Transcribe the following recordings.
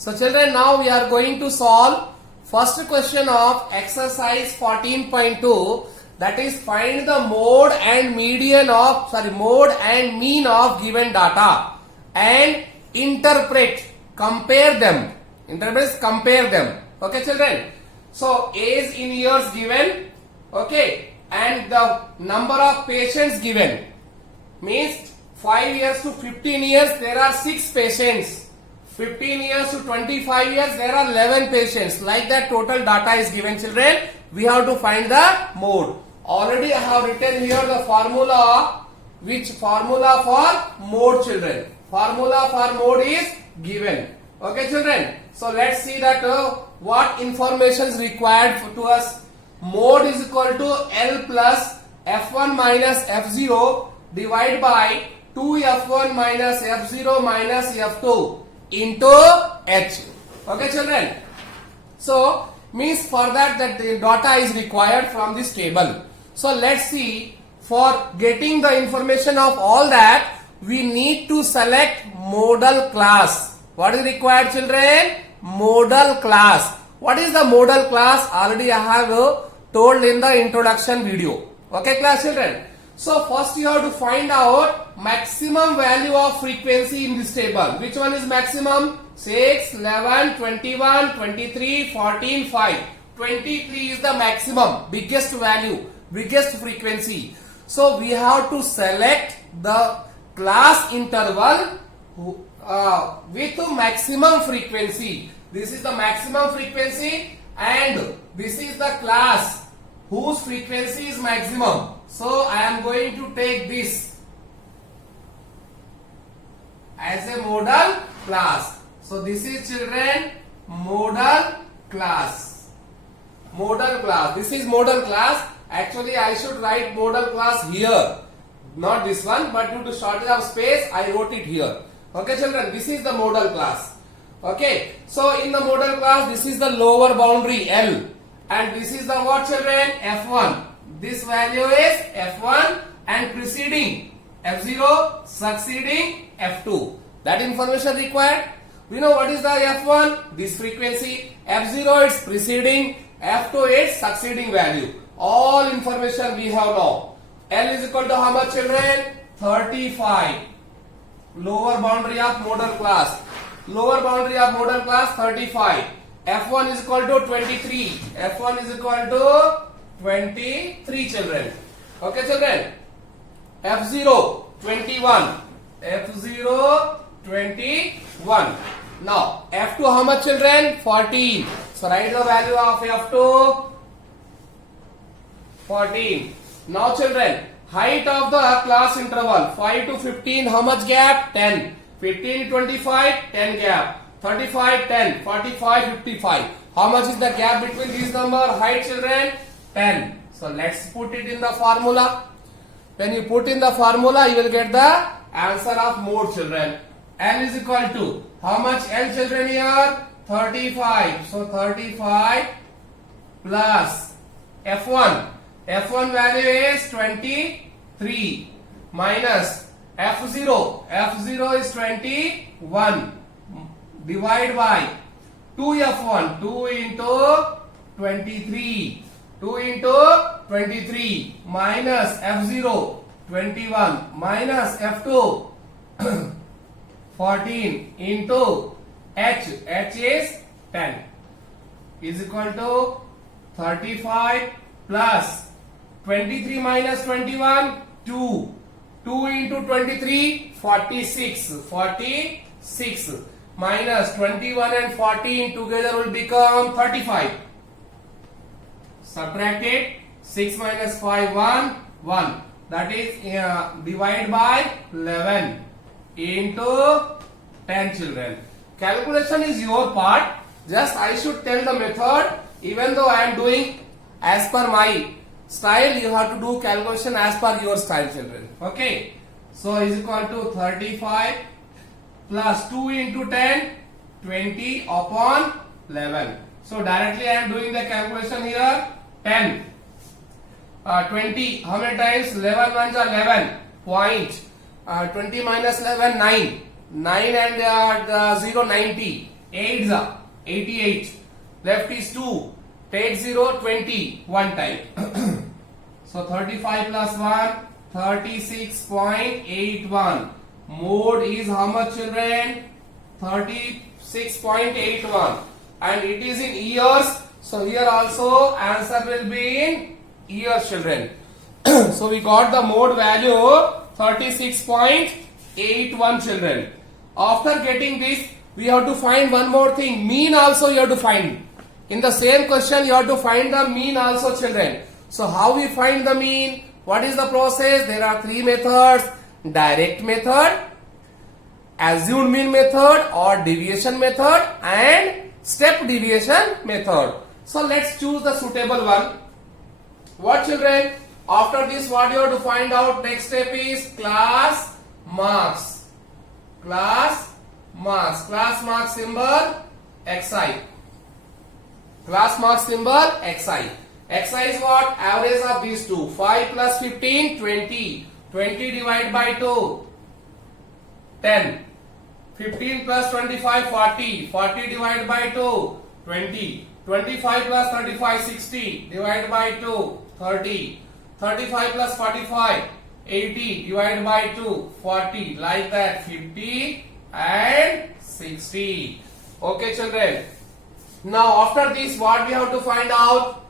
So children, now we are going to solve first question of exercise 14.2, that is find the mode and mean of given data and compare them. Compare them. Okay children. So age in years given, okay, and the number of patients given, means 5 years to 15 years there are 6 patients. 15 years to 25 years there are 11 patients. Like that total data is given children. We have to find the mode. Already I have written here the formula. Which formula for mode children? Formula for mode is given. Okay children. So let's see that what information is required to us. Mode is equal to L plus F1 minus F0 divided by 2F1 minus F0 minus F2 into H. Okay children. So means for that the data is required from this table. So let's see, for getting the information of all that we need to select modal class. What is required children? Modal class. What is the modal class? Already I have told in the introduction video. Okay class children. So first you have to find out maximum value of frequency in this table. Which one is maximum? 6, 11, 21, 23, 14, 5. 23 is the maximum, biggest value, biggest frequency. So we have to select the class interval with maximum frequency. This is the maximum frequency and this is the class whose frequency is maximum. So I am going to take this as a modal class. So this is children modal class. Modal class. This is modal class. Actually I should write modal class here. Not this one, but due to shortage of space I wrote it here. Okay children, this is the modal class. Okay. So in the modal class this is the lower boundary L. And this is the what children? F1. This value is F1 and preceding F0, succeeding F2. That information required. We know what is the F1? This frequency. F0 is preceding. F2 is succeeding value. All information we have now. L is equal to how much children? 35. Lower boundary of modal class. Lower boundary of modal class 35. F1 is equal to 23. F1 is equal to 23 children. Okay children. F0 21. F0 21. Now F2 how much children? 14. So write the value of F2 14. Now children, height of the class interval 5 to 15 how much gap? 10. 15 to 25 10 gap. 35 10. 45 55. How much is the gap between these number? Height children 10. So let's put it in the formula. When you put in the formula you will get the answer of mode children. L is equal to how much L children here? 35. So 35 plus F1. F1 value is 23 minus F0. F0 is 21. Divide by 2F1. 2 into 23. 2 into 23 minus F0 21 minus F2 14 into H. H is 10 is equal to 35 plus 23 minus 21 2. 2 into 23 46. 46 minus 21 and 14 together will become 35. Subtract it. 6 minus 5 1. That is divide by 11 into 10 children. Calculation is your part. Just I should tell the method. Even though I am doing as per my style, you have to do calculation as per your style children. Okay. So is equal to 35 plus 2 into 10 20 upon 11. So directly I am doing the calculation here. 10 20 how many times? 11 ones are 11 point 20 minus 11 9 9 and 0 90 8s are 88. Left is 2. Take 0, 20. One time. So 35 plus 1, 36.81. Mode is how much, children? 36.81. And it is in years. So here also answer will be in years, children. So we got the mode value 36.81, children. After getting this, we have to find one more thing. Mean also you have to find. In the same question, you have to find the mean also, children. So how we find the mean? What is the process? There are three methods. Direct method, assumed mean method or deviation method, and step deviation method. So let's choose the suitable one. What, children? After this, what you have to find out? Next step is class marks. Class marks. Class mark symbol xi. Class mark symbol xi. Xi is what? Average of these two. 5 plus 15, 20. 20 divided by 2, 10. 15 plus 25, 40. 40 divided by 2, 20. 25 plus 35, 60. Divided by 2, 30. 35 plus 45, 80. Divided by 2, 40. Like that, 50 and 60. Okay, children. Now, after this, what we have to find out?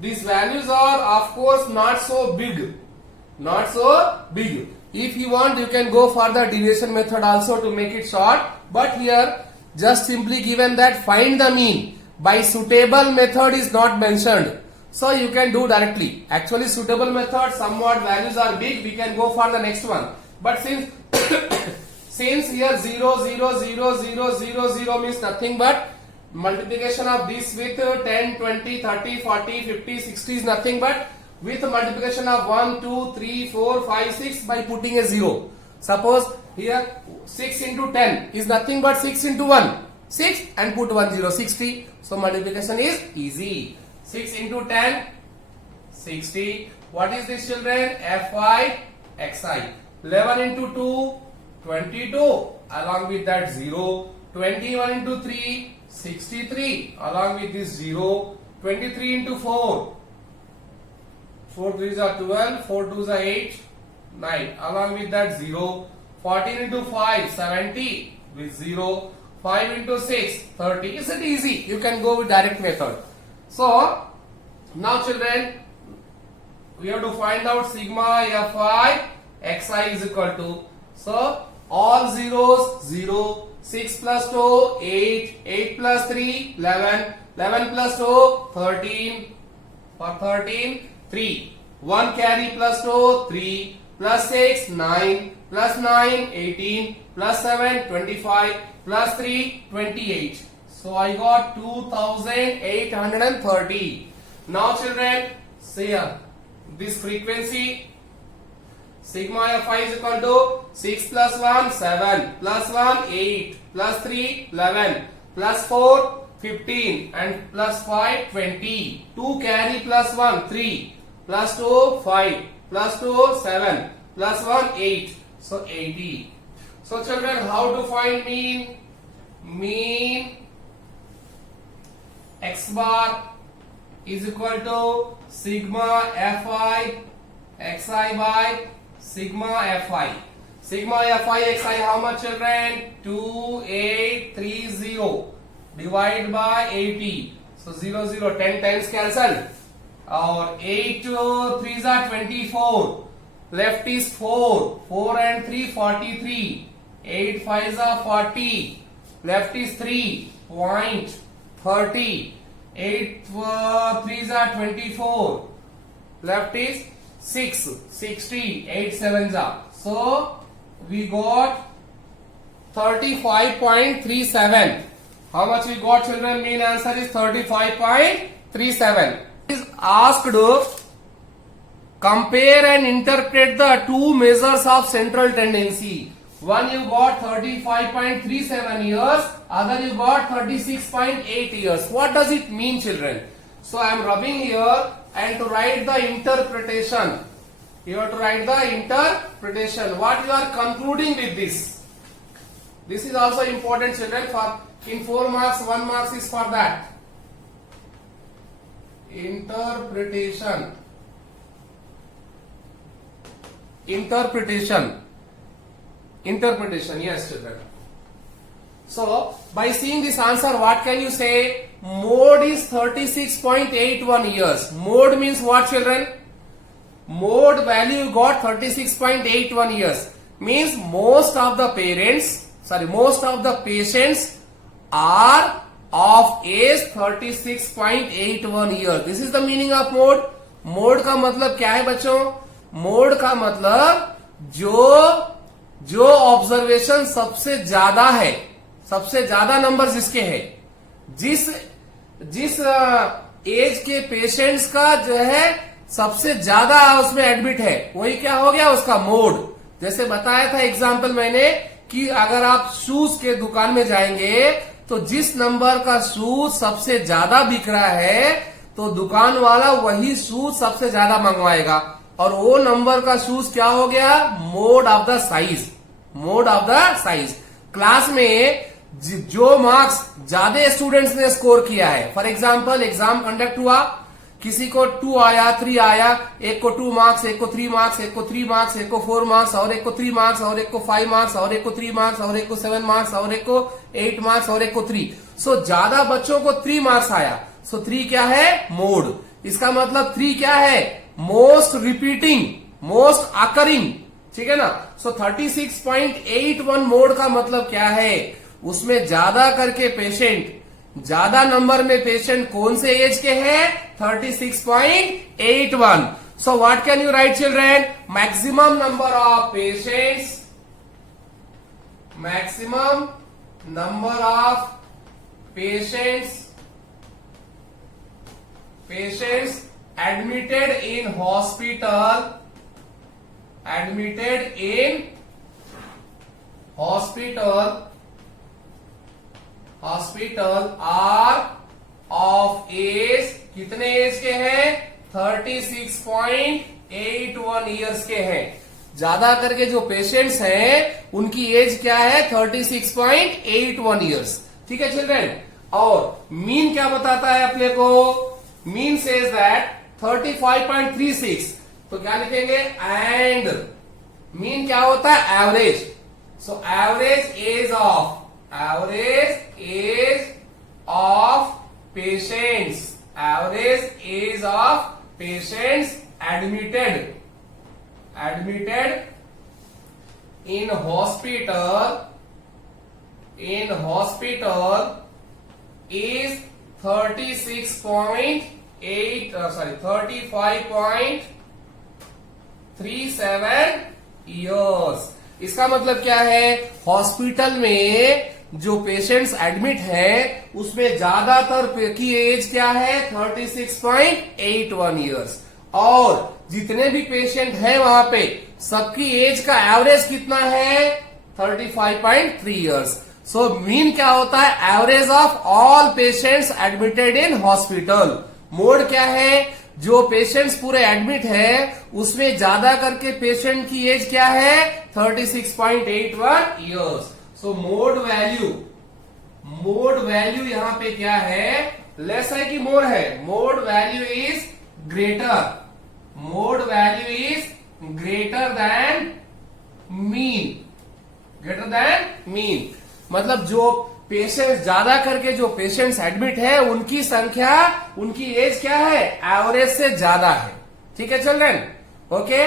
These values are, of course, not so big. Not so big. If you want, you can go for the deviation method also to make it short. But here, just simply given that find the mean by suitable method is not mentioned. So you can do directly. Actually, suitable method, somewhat values are big, we can go for the next one. But since since here 0, 0, 0, 0, 0, 0 means nothing but multiplication of this with 10, 20, 30, 40, 50, 60 is nothing but with multiplication of 1, 2, 3, 4, 5, 6 by putting a 0. Suppose here 6 into 10 is nothing but 6 into 1. 6 and put 1 0, 60. So multiplication is easy. 6 into 10, 60. What is this, children? Fi, xi. 11 into 2, 22. Along with that 0. 21 into 3, 63. Along with this 0. 23 into 4. 4 3s are 12, 4 2s are 8, 9. Along with that 0. 14 into 5, 70 with 0. 5 into 6, 30. Is it easy? You can go with direct method. So, now children, we have to find out sigma fi xi is equal to. So, all zeros 0. 6 plus 2, 8. 8 plus 3, 11. 11 plus 2, 13. For 13, 3. 1 carry plus 2, 3. Plus 6, 9. Plus 9, 18. Plus 7, 25. Plus 3, 28. So I got 2830. Now children, see here, this frequency sigma fi is equal to 6 plus 1, 7. Plus 1, 8. Plus 3, 11. Plus 4, 15. And plus 5, 20. 2 carry plus 1, 3. Plus 2, 5. Plus 2, 7. Plus 1, 8. So 80. So children, how to find mean? Mean x bar is equal to sigma fi xi by sigma fi. Sigma fi xi how much, children? 2830 divided by 80. So 0 0 10 times cancel. Or 8 3s are 24. Left is 4. 4 and 3 43. 8 5s are 40. Left is 3. Point 30. 8 3s are 24. Left is 6. 60. 8 7s are. So we got 35.37. How much we got, children? Mean answer is 35.37. Is asked compare and interpret the two measures of central tendency. One you got 35.37 years, other you got 36.8 years. What does it mean, children? So I am rubbing here and to write the interpretation. You have to write the interpretation. What you are concluding with this? This is also important, children. For in 4 marks, 1 marks is for that. Interpretation. Yes, children. So, by seeing this answer, what can you say? Mode is 36.81 years. Mode means what, children? Mode value got 36.81 years. Means most of the patients are of age 36.81 years. This is the meaning of mode. Mode का मतलब क्या है बच्चों? Mode का मतलब जो observation सबसे ज्यादा है, सबसे ज्यादा नंबर जिसके है, जिस एज के पेशेंट्स का जो है सबसे ज्यादा उसमें एडमिट है, वही क्या हो गया उसका मोड। जैसे बताया था एग्जाम्पल मैंने कि अगर आप शूज के दुकान में जाएंगे तो जिस नंबर का शूज सबसे ज्यादा बिक रहा है तो दुकान वाला वही शूज सबसे ज्यादा मंगवाएगा, और वो नंबर का शूज क्या हो गया? Mode of the size. Mode of the size. Class में जो मार्क्स ज्यादा स्टूडेंट्स ने स्कोर किया है, फॉर एग्जाम्पल एग्जाम कंडक्ट हुआ, किसी को 2 आया, 3 आया, एक को 2 मार्क्स, एक को 3 मार्क्स, एक को 3 मार्क्स, एक को 4 मार्क्स, और एक को 3 मार्क्स, और एक को 5 मार्क्स, और एक को 3 मार्क्स, और एक को 7 मार्क्स, और एक को 8 मार्क्स, और एक को 3। सो ज्यादा बच्चों को 3 मार्क्स आया। सो 3 क्या है? मोड। इसका मतलब 3 क्या है? मोस्ट रिपीटिंग, मोस्ट अकरिंग, ठीक है ना। सो 36.81 मोड का मतलब क्या है? उसमें ज्यादा करके पेशेंट, ज्यादा नंबर में पेशेंट कौन से एज के हैं? 36.81। So what can you right children? Maximum number of patients, maximum number of patients admitted in hospital are of age, कितने एज के हैं? 36.81 ईयर्स के हैं। ज्यादा करके जो पेशेंट्स हैं उनकी एज क्या है? 36.81 ईयर्स। ठीक है चिल्ड्रेन। और मीन क्या बताता है अपने को? Mean says that 35.36। तो क्या लिखेंगे? एंड मीन क्या होता है? Average. So average age of patients, average age of patients admitted in hospital is 35.37 years। इसका मतलब क्या है? हॉस्पिटल में जो पेशेंट्स एडमिट है उसमें ज्यादातर की एज क्या है? 36.81 ईयर्स। और जितने भी पेशेंट हैं वहां पे सबकी एज का एवरेज कितना है? 35.3 ईयर्स। सो मीन क्या होता है? Average of all patients admitted in hospital. Mode क्या है? जो पेशेंट्स पूरे एडमिट है उसमें ज्यादा करके पेशेंट की एज क्या है? 36.81 ईयर्स। सो मोड वैल्यू यहां पे क्या है? लेस है कि मोर है? Mode value is greater than mean. मतलब जो पेशेंट्स ज्यादा करके जो पेशेंट्स एडमिट है उनकी संख्या, उनकी एज क्या है? एवरेज से ज्यादा है। ठीक है चिल्ड्रेन? ओके।